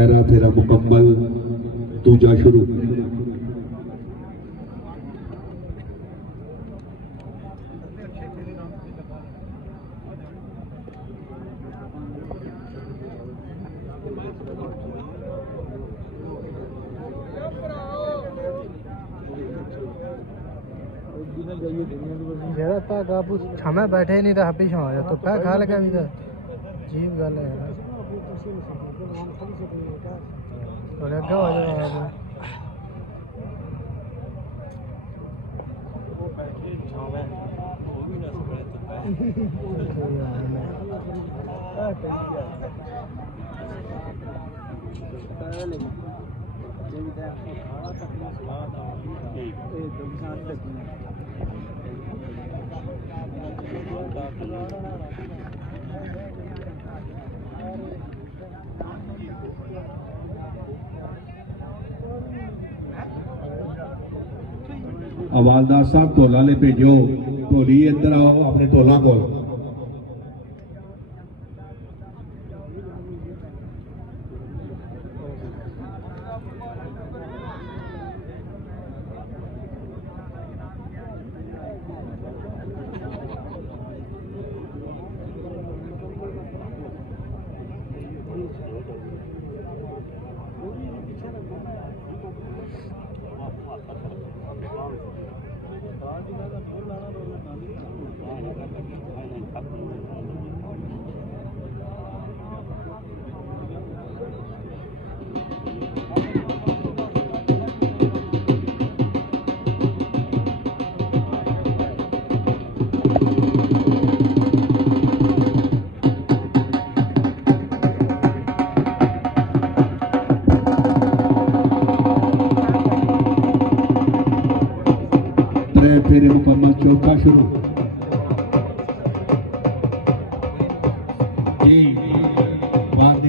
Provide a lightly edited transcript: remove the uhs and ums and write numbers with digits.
पहला फेरा मुकम्मल, दूजा शुरू। जरा तक आप उस छमे बैठे नहीं तो हापी छा जा तो पै खा लगा भी तो अजीब गल है यार। और अगे हो जाओ आप हवालदार साहब ढोला ले भेजो, ढोली इधर आओ अपने ढोला को। फेरे मुकम्मल, चौथा शुरू। जी बाद